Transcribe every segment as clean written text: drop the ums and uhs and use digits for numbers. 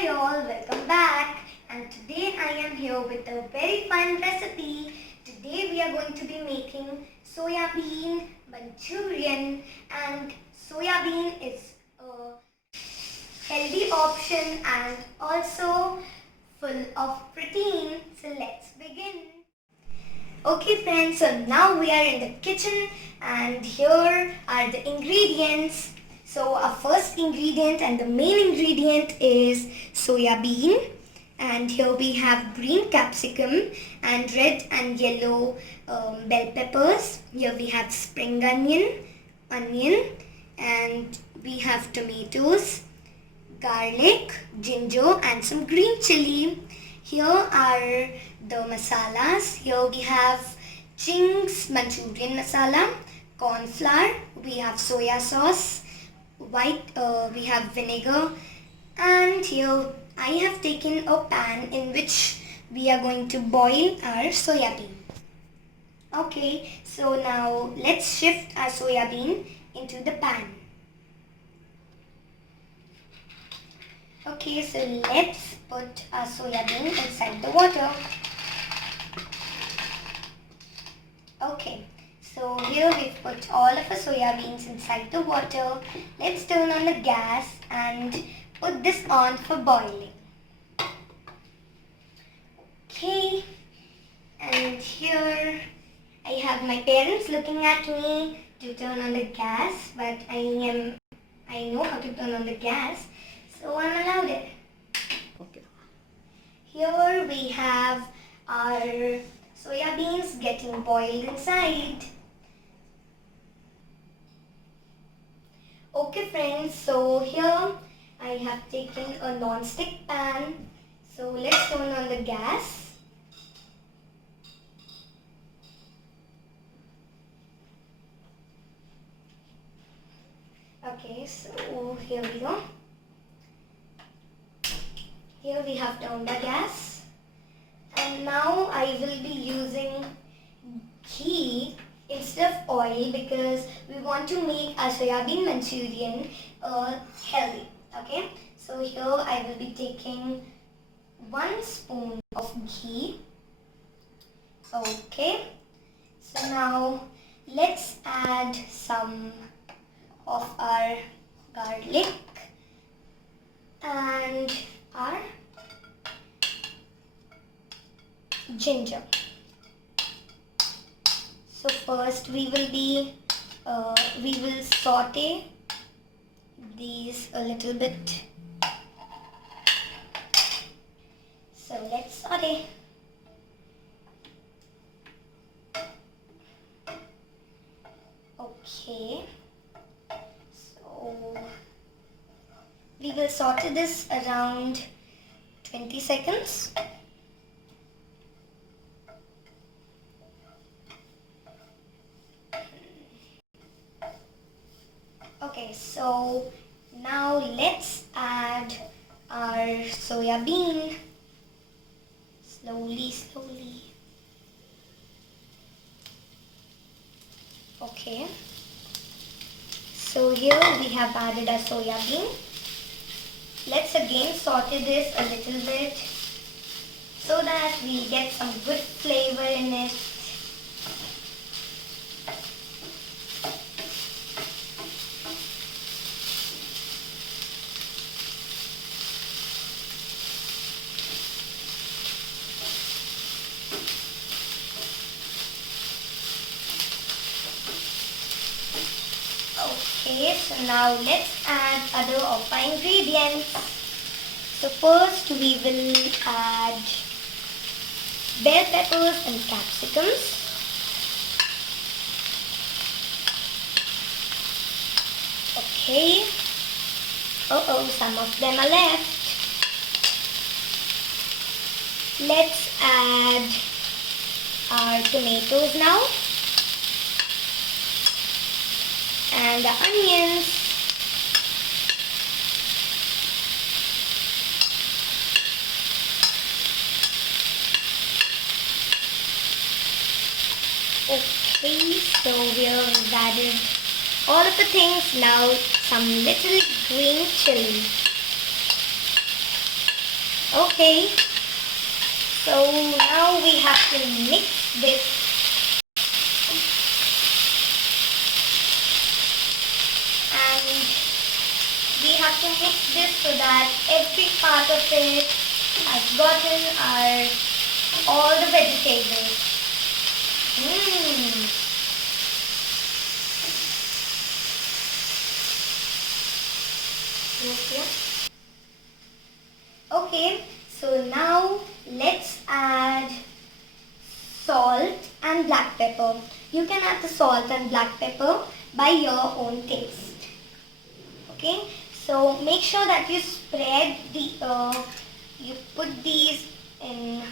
Hi all, welcome back, and today I am here with a very fun recipe. Today we are going to be making Soyabean Manchurian, and soyabean is a healthy option and also full of protein. So let's begin. Okay friends, so now we are in the kitchen and here are the ingredients. So our first ingredient and the main ingredient is soya bean, and here we have green capsicum and red and yellow bell peppers. Here we have spring onion, and we have tomatoes, garlic, ginger and some green chili. Here are the masalas. Here we have Ching's Manchurian masala, corn flour, we have soya sauce, we have vinegar, and here I have taken a pan in which we are going to boil our soya bean. Okay, so now let's shift our soya bean into the pan. Okay, so let's put our soya bean inside the water. Okay, so here we've put all of our soya beans inside the water. Let's turn on the gas and put this on for boiling. Okay, and here I have my parents looking at me to turn on the gas, but I know how to turn on the gas, so I'm allowed it. Okay. Here we have our soya beans getting boiled inside. Okay friends, so here I have taken a non-stick pan. So let's turn on the gas. Okay, so here we go. Here we have turned the gas, and now I will be using ghee instead of oil because we want to make our soyabean manchurian healthy. Okay, so here I will be taking 1 spoon of ghee. Okay, so now let's add some of our garlic and our ginger. So first we will saute these a little bit. So let's saute. Okay. So we will saute this around 20 seconds. Okay, so now let's add our soya bean slowly. Okay, so here we have added our soya bean. Let's again saute this a little bit so that we get some good flavor in it. Okay, so now let's add other of our ingredients. So first we will add bell peppers and capsicums. Okay. Some of them are left. Let's add our tomatoes now. And the onions. Okay, so here we've added all of the things. Now some little green chili. Okay, so now we have to mix this, and we have to mix this so that every part of it has gotten all the vegetables. Okay. Okay, so now let's add salt and black pepper. You can add the salt and black pepper by your own taste. Okay, so make sure that you spread you put these in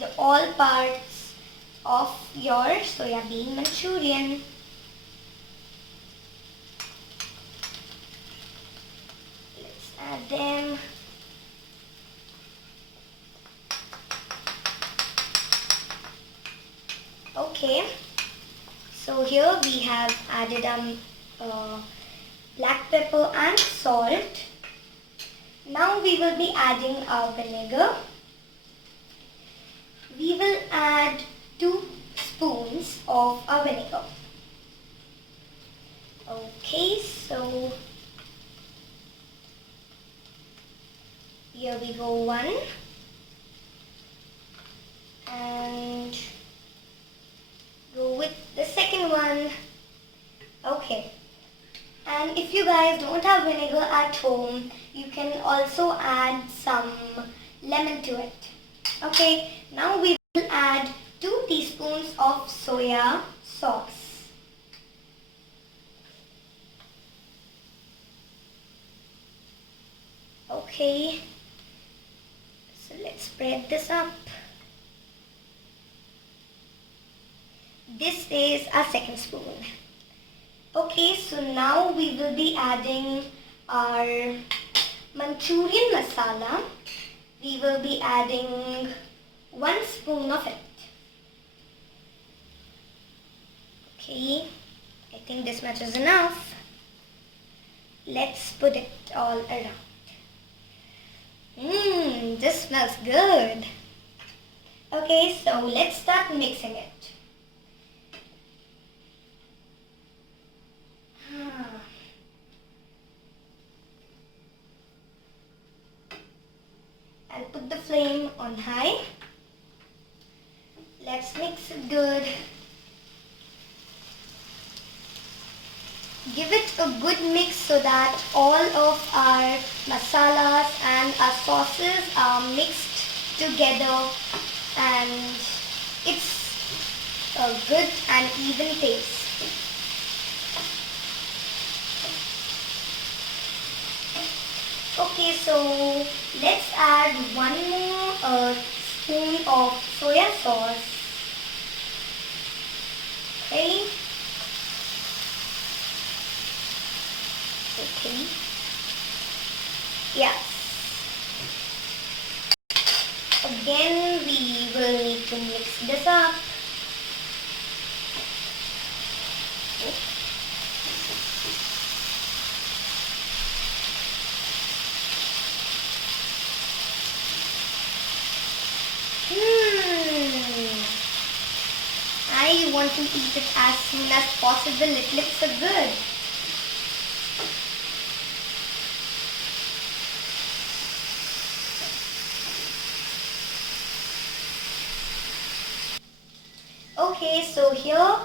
the all parts of your soyabean Manchurian. Let's add them. Okay, so here we have added black pepper and salt. Now we will be adding our vinegar. We will add 2 spoons of our vinegar. Okay, so here we go, 1, and go with the second one. Okay, and if you guys don't have vinegar at home, you can also add some lemon to it. Okay, now we will add 2 teaspoons of soya sauce. Okay, so let's spread this up. This is our second spoon. Okay, so now we will be adding our Manchurian masala. We will be adding 1 spoon of it. Okay, I think this much is enough. Let's put it all around. This smells good. Okay, so let's start mixing it. I'll put the flame on high. Let's mix it good. Give it a good mix so that all of our masalas and our sauces are mixed together and it's a good and even taste. Okay, so let's add 1 more spoon of soya sauce. Okay. Okay. Yes. Again, we will need to mix this up. I want to eat it as soon as possible. It looks so good. Okay, so here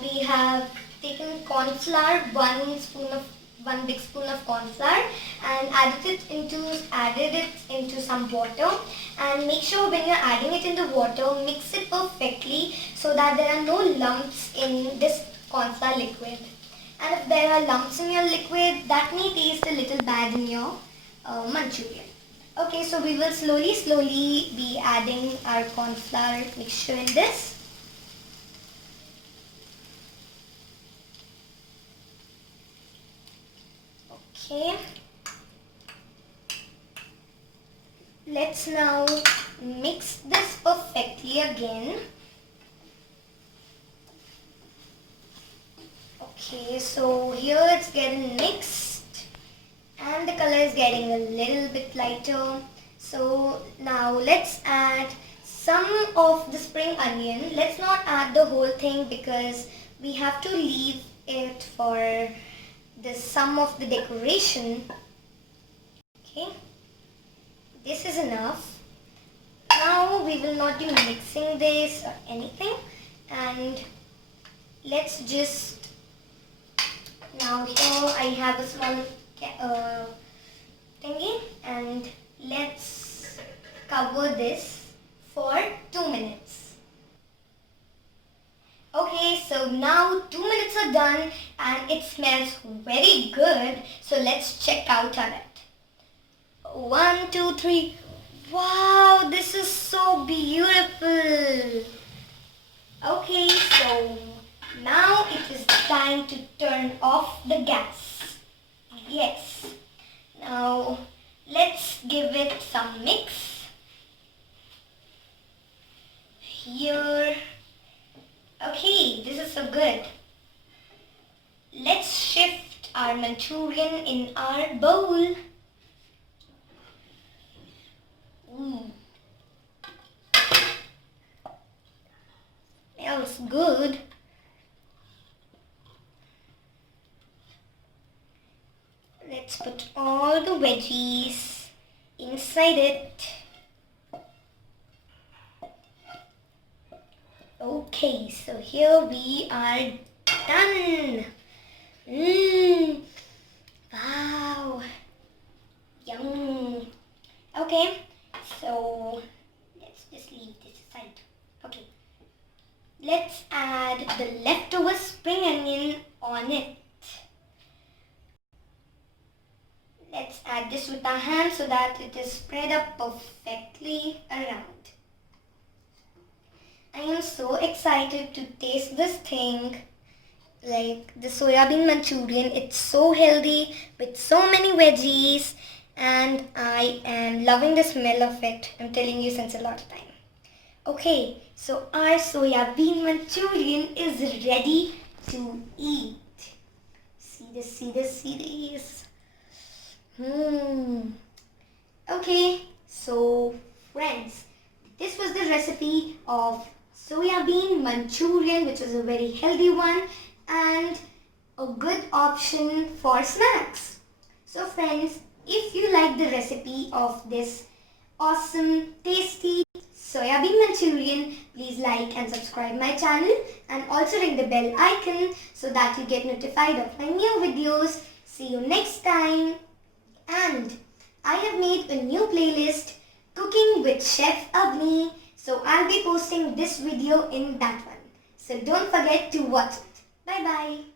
we have taken corn flour, 1 big spoon of corn flour, and added it into some water. And make sure when you're adding it in the water, mix it perfectly so that there are no lumps in this corn flour liquid. And if there are lumps in your liquid, that may taste a little bad in your Manchurian. Okay, so we will slowly be adding our corn flour mixture in this. Okay. Let's now mix this perfectly again. Okay, so here it's getting mixed and the color is getting a little bit lighter. So now let's add some of the spring onion. Let's not add the whole thing because we have to leave it for the some of the decoration. Okay, this is enough. Now we will not be mixing this or anything, and let's just, now here I have a small thingy, and let's cover this for 2 minutes. Okay, so now 2 minutes are done and it smells very good. So let's check out on it. 1, 2, 3. Wow, this is so beautiful. Okay, so now it is time to turn off the gas. Yes. Now let's give it some mix. Here. Okay, this is so good. Let's shift our Manchurian in our bowl. Smells good. Let's put all the veggies inside it. Okay, so here we are done. Wow. Yum. Okay, so let's just leave this aside. Okay. Let's add the leftover spring onion on it. Let's add this with our hand so that it is spread up perfectly around. I am so excited to taste this thing, like the soyabean Manchurian. It's so healthy with so many veggies, and I am loving the smell of it. I'm telling you since a lot of time. Okay, so our soyabean Manchurian is ready to eat. See this, see this, see this. Okay, so friends, this was the recipe of Soyabean Manchurian, which is a very healthy one and a good option for snacks. So friends, if you like the recipe of this awesome, tasty Soyabean Manchurian, please like and subscribe my channel and also ring the bell icon so that you get notified of my new videos. See you next time. And I have made a new playlist, Cooking with Chef Agni. So I'll be posting this video in that one. So don't forget to watch it. Bye bye.